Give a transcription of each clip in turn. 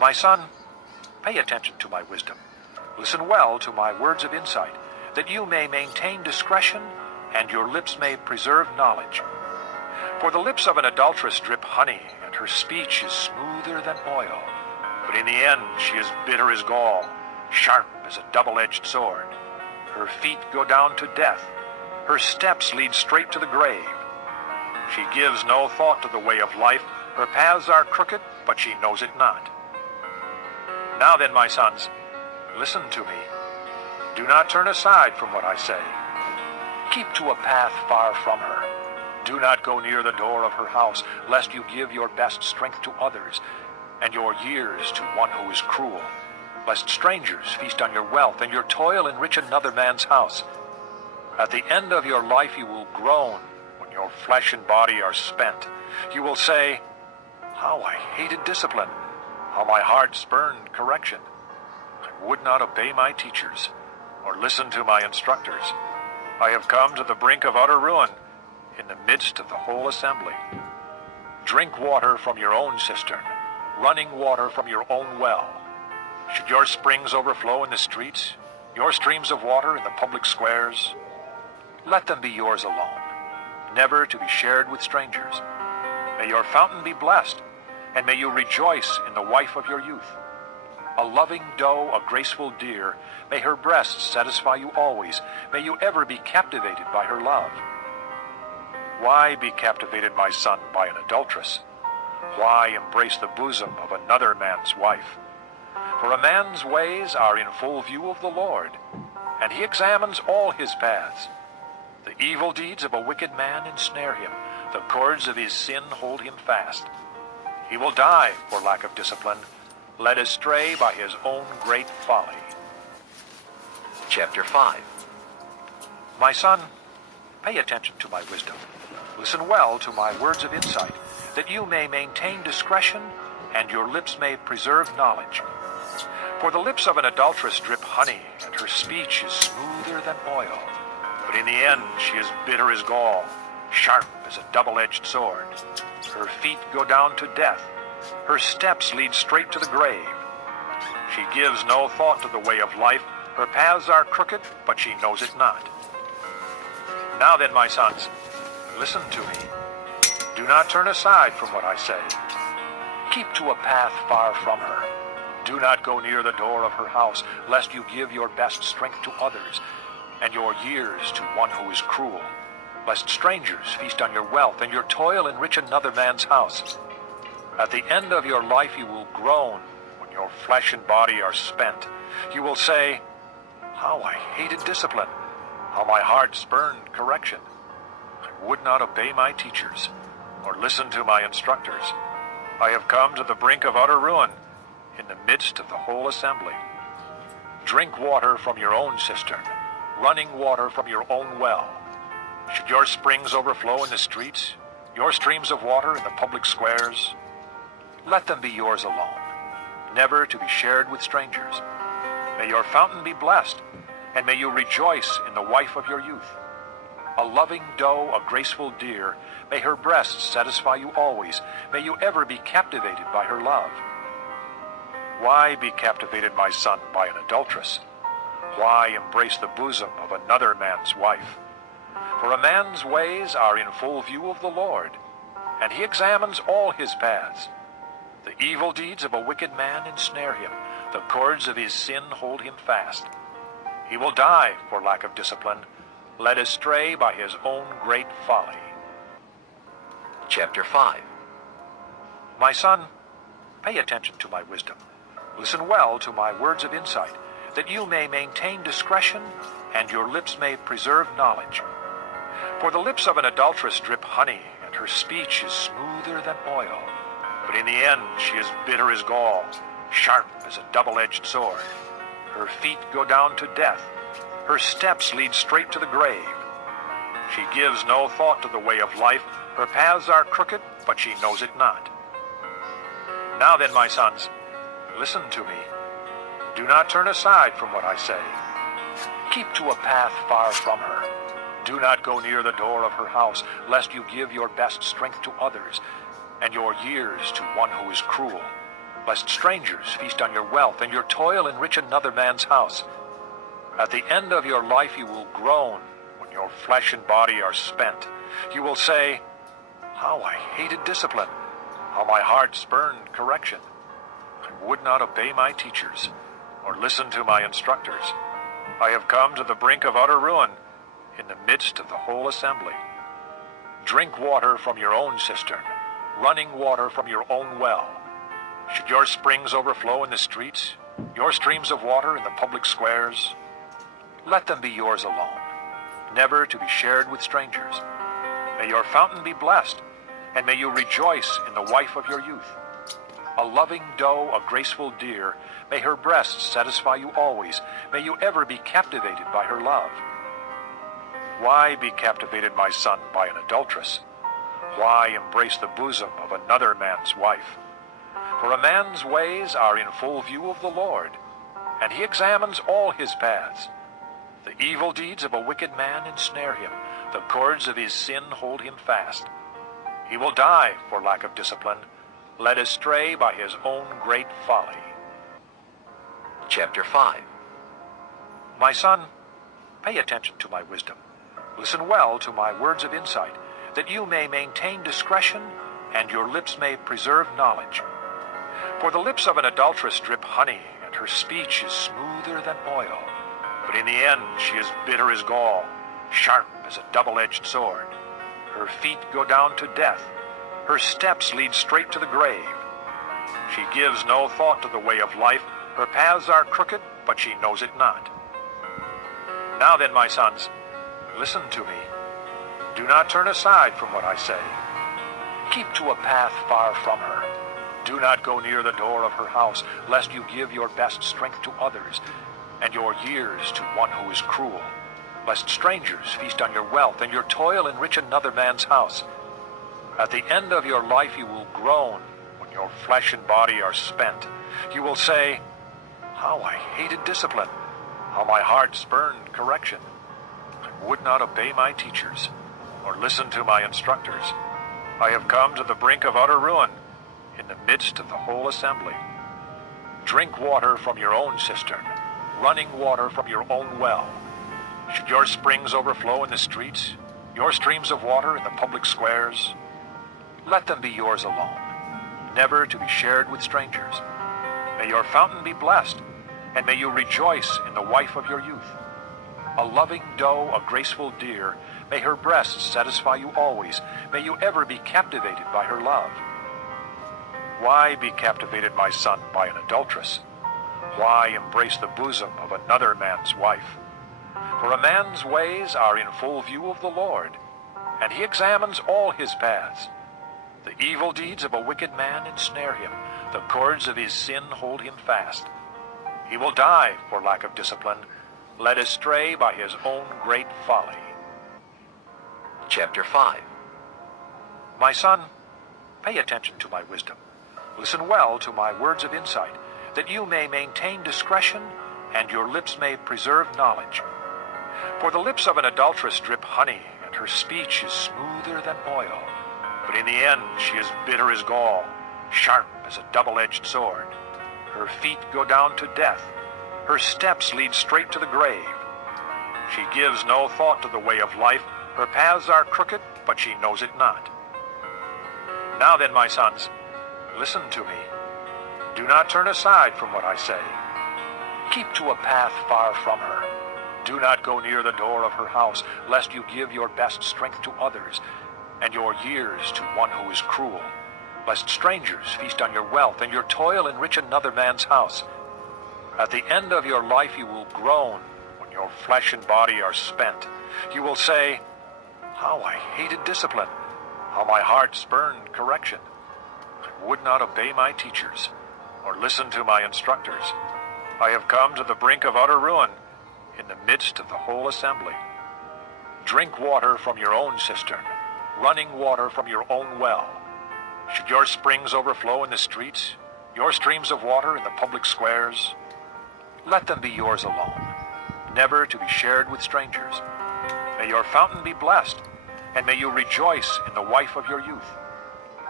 My son, pay attention to my wisdom. Listen well to my words of insight, that you may maintain discretion and your lips may preserve knowledge. For the lips of an adulteress drip honey, and her speech is smoother than oil. But in the end she is bitter as gall, sharp as a double-edged sword. Her feet go down to death. Her steps lead straight to the grave. She gives no thought to the way of life. Her paths are crooked, but she knows it not. Now then, my sons, listen to me. Do not turn aside from what I say. Keep to a path far from her. Do not go near the door of her house, lest you give your best strength to others, and your years to one who is cruel, lest strangers feast on your wealth, and your toil enrich another man's house. At the end of your life you will groan when your flesh and body are spent. You will say, "How I hated discipline, how my heart spurned correction. I would not obey my teachers, or listen to my instructors. I have come to the brink of utter ruin, in the midst of the whole assembly. Drink water from your own cistern, running water from your own well. Should your springs overflow in the streets, your streams of water in the public squares? Let them be yours alone, never to be shared with strangers. May your fountain be blessed, and may you rejoice in the wife of your youth. A loving doe, a graceful deer, may her breasts satisfy you always. May you ever be captivated by her love. Why be captivated, my son, by an adulteress? Why embrace the bosom of another man's wife? For a man's ways are in full view of the Lord, and he examines all his paths. The evil deeds of a wicked man ensnare him. The cords of his sin hold him fast. He will die for lack of discipline, led astray by his own great folly. Chapter 5. My son, pay attention to my wisdom. Listen well to my words of insight, that you may maintain discretion and your lips may preserve knowledge. For the lips of an adulteress drip honey, and her speech is smoother than oil. But in the end she is bitter as gall, sharp as a double-edged sword. Her feet go down to death. Her steps lead straight to the grave. She gives no thought to the way of life. Her paths are crooked, but she knows it not. Now then, my sons, listen to me. Do not turn aside from what I say. Keep to a path far from her. Do not go near the door of her house, lest you give your best strength to others, and your years to one who is cruel, lest strangers feast on your wealth, and your toil enrich another man's house. At the end of your life you will groan when your flesh and body are spent. You will say, "How I hated discipline, how my heart spurned correction. I would not obey my teachers, or listen to my instructors. I have come to the brink of utter ruin, in the midst of the whole assembly. Drink water from your own cistern, running water from your own well. Should your springs overflow in the streets, your streams of water in the public squares? Let them be yours alone, never to be shared with strangers. May your fountain be blessed, and may you rejoice in the wife of your youth. A loving doe, a graceful deer, may her breasts satisfy you always. May you ever be captivated by her love. Why be captivated, my son, by an adulteress? Why embrace the bosom of another man's wife? For a man's ways are in full view of the Lord, and he examines all his paths. The evil deeds of a wicked man ensnare him. The cords of his sin hold him fast. He will die for lack of discipline, led astray by his own great folly. Chapter 5. My son, pay attention to my wisdom. Listen well to my words of insight, that you may maintain discretion and your lips may preserve knowledge. For the lips of an adulteress drip honey, and her speech is smoother than oil. But in the end she is bitter as gall, sharp as a double-edged sword. Her feet go down to death. Her steps lead straight to the grave. She gives no thought to the way of life. Her paths are crooked, but she knows it not. Now then, my sons, listen to me. Do not turn aside from what I say. Keep to a path far from her. Do not go near the door of her house, lest you give your best strength to others, and your years to one who is cruel, lest strangers feast on your wealth, and your toil enrich another man's house. At the end of your life you will groan when your flesh and body are spent. You will say, "How I hated discipline, how my heart spurned correction. I would not obey my teachers, or listen to my instructors. I have come to the brink of utter ruin, in the midst of the whole assembly. Drink water from your own cistern, running water from your own well. Should your springs overflow in the streets, your streams of water in the public squares? Let them be yours alone, never to be shared with strangers. May your fountain be blessed, and may you rejoice in the wife of your youth. A loving doe, a graceful deer, may her breasts satisfy you always. May you ever be captivated by her love. Why be captivated, my son, by an adulteress? Why embrace the bosom of another man's wife? For a man's ways are in full view of the Lord, and he examines all his paths. The evil deeds of a wicked man ensnare him. The cords of his sin hold him fast. He will die for lack of discipline, led astray by his own great folly. Chapter 5. My son, pay attention to my wisdom. Listen well to my words of insight, that you may maintain discretion and your lips may preserve knowledge. For the lips of an adulteress drip honey, and her speech is smoother than oil. But in the end she is bitter as gall, sharp as a double-edged sword. Her feet go down to death. Her steps lead straight to the grave. She gives no thought to the way of life. Her paths are crooked, but she knows it not. Now then, my sons, listen to me. Do not turn aside from what I say. Keep to a path far from her. Do not go near the door of her house, lest you give your best strength to others, and your years to one who is cruel, lest strangers feast on your wealth, and your toil enrich another man's house. At the end of your life you will groan when your flesh and body are spent. You will say, "How I hated discipline, how my heart spurned correction. I would not obey my teachers, or listen to my instructors. I have come to the brink of utter ruin, in the midst of the whole assembly. Drink water from your own cistern, running water from your own well. Should your springs overflow in the streets, your streams of water in the public squares? Let them be yours alone, never to be shared with strangers. May your fountain be blessed, and may you rejoice in the wife of your youth. A loving doe, a graceful deer, may her breasts satisfy you always. May you ever be captivated by her love. Why be captivated, my son, by an adulteress? Why embrace the bosom of another man's wife? For a man's ways are in full view of the Lord, and he examines all his paths. The evil deeds of a wicked man ensnare him. The cords of his sin hold him fast. He will die for lack of discipline, led astray by his own great folly. Chapter 5. My son, pay attention to my wisdom. Listen well to my words of insight, that you may maintain discretion and your lips may preserve knowledge. For the lips of an adulteress drip honey, and her speech is smoother than oil. But in the end she is bitter as gall, sharp as a double-edged sword. Her feet go down to death. Her steps lead straight to the grave. She gives no thought to the way of life. Her paths are crooked, but she knows it not. Now then, my sons, listen to me. Do not turn aside from what I say. Keep to a path far from her. Do not go near the door of her house, lest you give your best strength to others, and your years to one who is cruel, lest strangers feast on your wealth, and your toil enrich another man's house. At the end of your life you will groan when your flesh and body are spent. You will say, "How I hated discipline, how my heart spurned correction. I would not obey my teachers, or listen to my instructors. I have come to the brink of utter ruin, in the midst of the whole assembly. Drink water from your own cistern, running water from your own well. Should your springs overflow in the streets, your streams of water in the public squares? Let them be yours alone, never to be shared with strangers. May your fountain be blessed, and may you rejoice in the wife of your youth.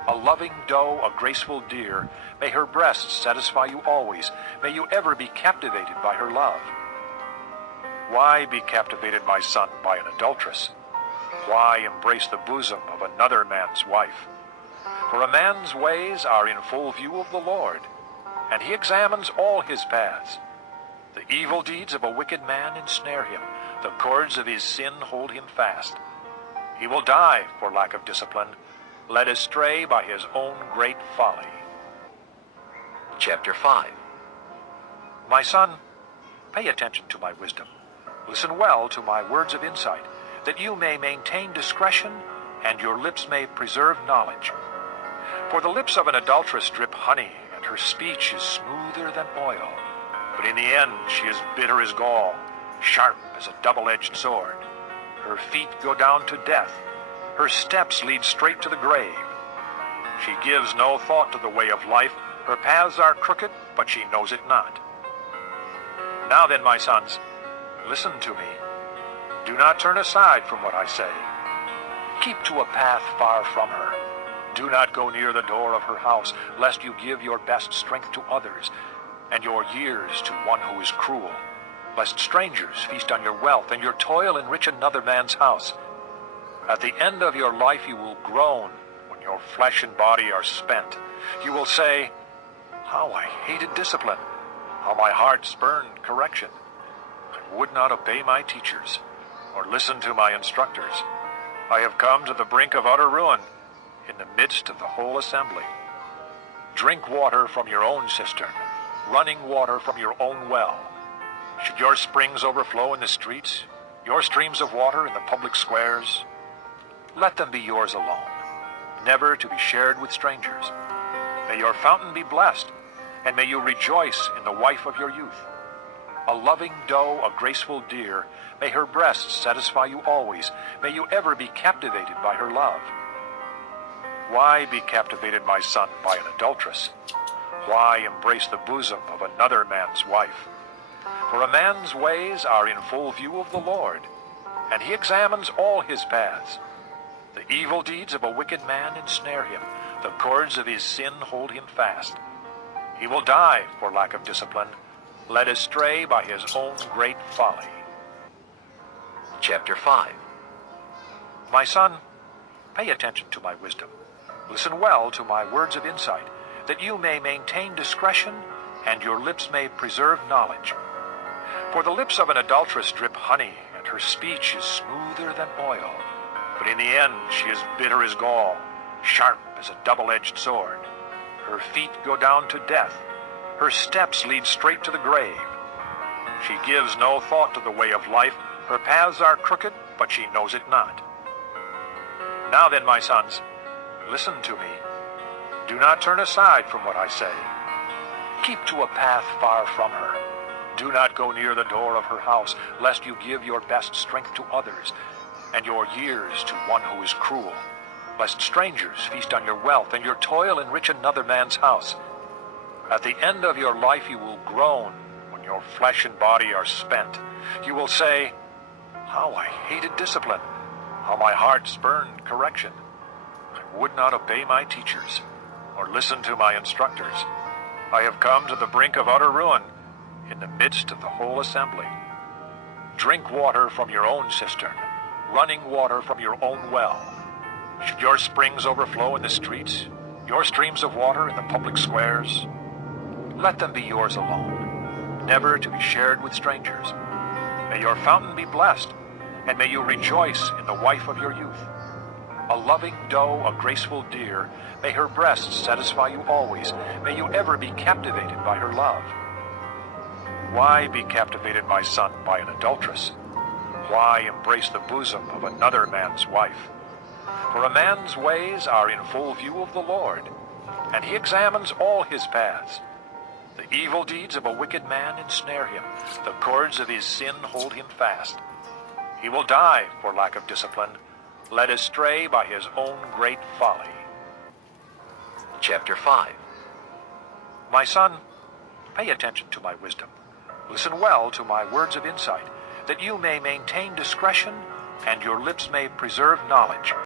A loving doe, a graceful deer, may her breasts satisfy you always. May you ever be captivated by her love. Why be captivated, my son, by an adulteress? Why embrace the bosom of another man's wife? For a man's ways are in full view of the Lord, and he examines all his paths. The evil deeds of a wicked man ensnare him. The cords of his sin hold him fast. He will die for lack of discipline, led astray by his own great folly. Chapter 5. My son, pay attention to my wisdom. Listen well to my words of insight, that you may maintain discretion and your lips may preserve knowledge. For the lips of an adulteress drip honey, and her speech is smoother than oil. But in the end she is bitter as gall, sharp as a double-edged sword. Her feet go down to death. Her steps lead straight to the grave. She gives no thought to the way of life. Her paths are crooked, but she knows it not. Now then, my sons, listen to me. Do not turn aside from what I say. Keep to a path far from her. Do not go near the door of her house, lest you give your best strength to others, and your years to one who is cruel, lest strangers feast on your wealth, and your toil enrich another man's house. At the end of your life you will groan when your flesh and body are spent. You will say, "How I hated discipline, how my heart spurned correction. I would not obey my teachers, or listen to my instructors. I have come to the brink of utter ruin, in the midst of the whole assembly. Drink water from your own cistern, running water from your own well. Should your springs overflow in the streets, your streams of water in the public squares? Let them be yours alone, never to be shared with strangers. May your fountain be blessed, and may you rejoice in the wife of your youth. A loving doe, a graceful deer, may her breasts satisfy you always. May you ever be captivated by her love. Why be captivated, my son, by an adulteress? Why embrace the bosom of another man's wife? For a man's ways are in full view of the Lord, and he examines all his paths. The evil deeds of a wicked man ensnare him. The cords of his sin hold him fast. He will die for lack of discipline, led astray by his own great folly. Chapter 5. My son, pay attention to my wisdom. Listen well to my words of insight, that you may maintain discretion and your lips may preserve knowledge. For the lips of an adulteress drip honey, and her speech is smoother than oil. But in the end she is bitter as gall, sharp as a double-edged sword. Her feet go down to death. Her steps lead straight to the grave. She gives no thought to the way of life. Her paths are crooked, but she knows it not. Now then, my sons, listen to me. Do not turn aside from what I say. Keep to a path far from her. Do not go near the door of her house, lest you give your best strength to others, and your years to one who is cruel, lest strangers feast on your wealth, and your toil enrich another man's house. At the end of your life you will groan when your flesh and body are spent. You will say, "How I hated discipline, how my heart spurned correction. I would not obey my teachers, or listen to my instructors. I have come to the brink of utter ruin, in the midst of the whole assembly. Drink water from your own cistern, running water from your own well. Should your springs overflow in the streets, your streams of water in the public squares? Let them be yours alone, never to be shared with strangers. May your fountain be blessed, and may you rejoice in the wife of your youth. A loving doe, a graceful deer, may her breasts satisfy you always. May you ever be captivated by her love. Why be captivated, my son, by an adulteress? Why embrace the bosom of another man's wife? For a man's ways are in full view of the Lord, and he examines all his paths. The evil deeds of a wicked man ensnare him. The cords of his sin hold him fast. He will die for lack of discipline, led astray by his own great folly. Chapter 5. My son, pay attention to my wisdom. Listen well to my words of insight, that you may maintain discretion and your lips may preserve knowledge.